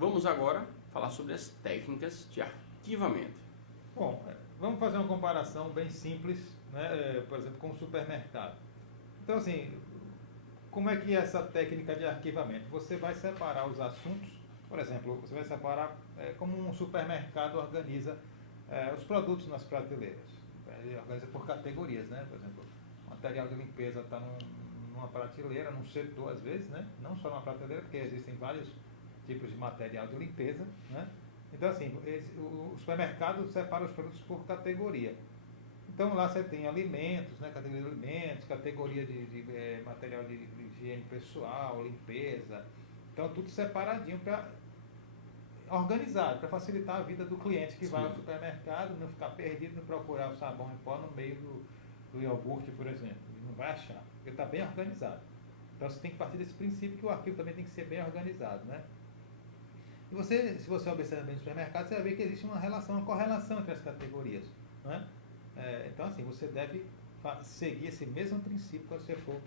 Vamos agora falar sobre as técnicas de arquivamento. Bom, vamos fazer uma comparação bem simples, né? Por exemplo, com o supermercado. Então, assim, como é que é essa técnica de arquivamento? Você vai separar os assuntos, por exemplo, você vai separar como um supermercado organiza os produtos nas prateleiras. Ele organiza por categorias, né? Por exemplo, material de limpeza está numa prateleira, num setor às vezes, né? Não só numa prateleira, porque existem vários tipos de material de limpeza, né? Então, assim, o supermercado separa os produtos por categoria. Então, lá você tem alimentos, né? Categoria de alimentos, categoria de material de higiene pessoal, limpeza. Então, tudo separadinho para organizado, para facilitar a vida do cliente que vai ao supermercado, não ficar perdido, não procurar o sabão em pó no meio do iogurte, por exemplo. Ele não vai achar, porque está bem organizado. Então, você tem que partir desse princípio que o arquivo também tem que ser bem organizado, né? E se você observar bem no supermercado, você vai ver que existe uma relação, uma correlação entre as categorias, né? Então, assim, você deve seguir esse mesmo princípio quando você for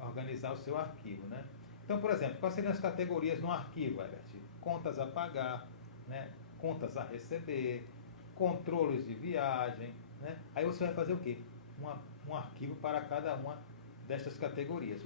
organizar o seu arquivo, né? Então, por exemplo, quais seriam as categorias no arquivo, Herbert? Contas a pagar, né? Contas a receber, controles de viagem, né? Aí você vai fazer o quê? Um arquivo para cada uma destas categorias.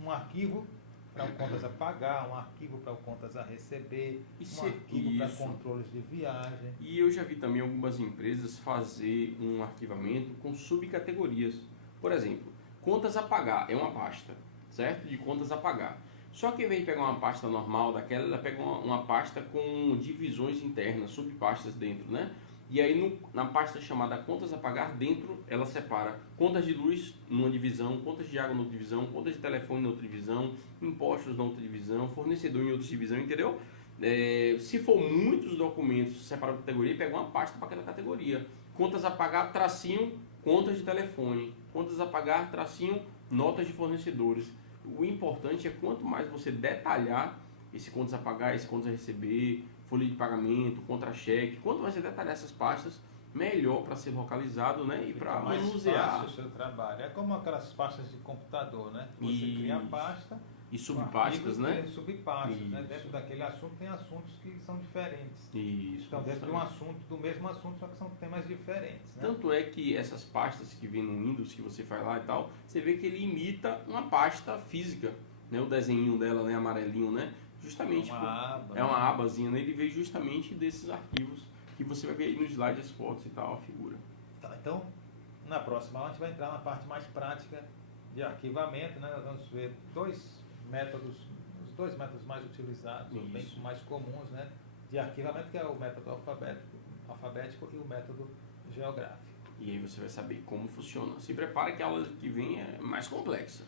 Um arquivo para o contas a pagar, um arquivo para o contas a receber, um arquivo para controles de viagem. E eu já vi também algumas empresas fazer um arquivamento com subcategorias. Por exemplo, contas a pagar é uma pasta, certo? De contas a pagar. Só que ao invés de pegar uma pasta normal daquela, ela pega uma pasta com divisões internas, subpastas dentro, né? E aí na pasta chamada contas a pagar, dentro ela separa contas de luz numa divisão, contas de água noutra divisão, contas de telefone em outra divisão, impostos na outra divisão, fornecedor em outra divisão, entendeu? Se for muitos documentos separados por categoria, pega uma pasta para aquela categoria. Contas a pagar, tracinho, contas de telefone. Contas a pagar, tracinho, notas de fornecedores. O importante é quanto mais você detalhar esse contas a pagar, esse contas a receber, folha de pagamento, contra-cheque, quanto mais você detalhar essas pastas, melhor para ser localizado, né? E para manusear. O seu trabalho. É como aquelas pastas de computador, né? Você cria a pasta e subpastas, né? Subpastas, né? Dentro daquele assunto tem assuntos que são diferentes. Isso. Então, dentro de um assunto, do mesmo assunto, só que são temas diferentes, né? Tanto é que essas pastas que vem no Windows, que você faz lá e tal, você vê que ele imita uma pasta física, né? O desenho dela, né? Amarelinho, né? Justamente é uma abazinha, né? Ele veio justamente desses arquivos que você vai ver aí no slide, as fotos e tal, a figura. Tá, então, na próxima aula a gente vai entrar na parte mais prática de arquivamento, né? Nós vamos ver os dois métodos mais utilizados, bem mais comuns, né? De arquivamento, que é o método alfabético e o método geográfico. E aí você vai saber como funciona. Se prepara que a aula que vem é mais complexa.